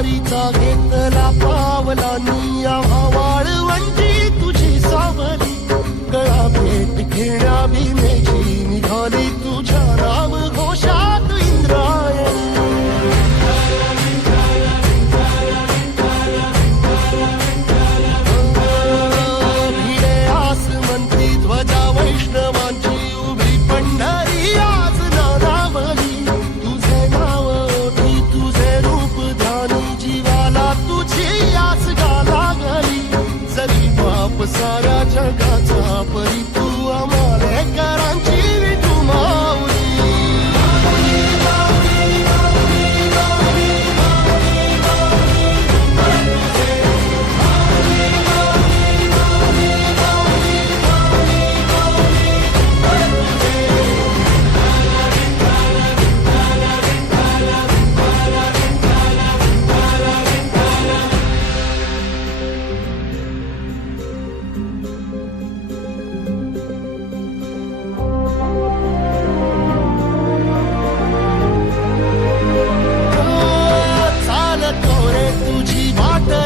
वारीचा घेतला पावलांनी आम्हा वाळवंटी तुझी सावली गळा भेट घेण्या भीमेची निघाली तुझ्या राम घोषात इंद्रायणी भिडे आसमंती ध्वजा वैष्णवांची उभी पंढरी आज नानावली तुझे नाव ओठी तुझे रूप ध्यानी जीवाला तुझी आस गाला गली जरी बाप साऱ्या जगाचा परी तू आम्हाले करांची विठू माऊली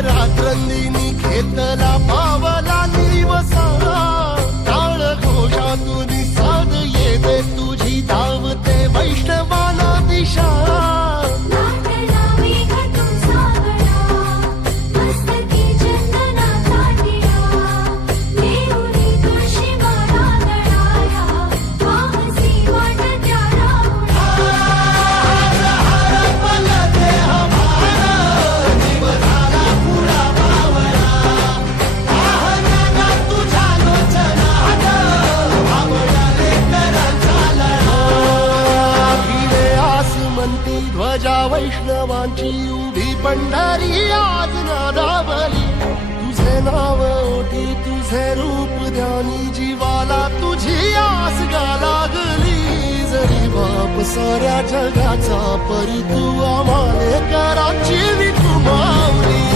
रात्रंदिनी घेतला पावला निवसा टाळ घोषातून साध येते तुझी धावते वैष्णवाला दिशा ध्वजा वैष्णवांची उभी पंढरी आज नादावली तुझे नाव ओठी तुझे रूप ध्यानी जीवाला तुझी आस गा लागली जरी बाप साऱ्या जगाचा परी तू आम्हाले कराची विठू माऊली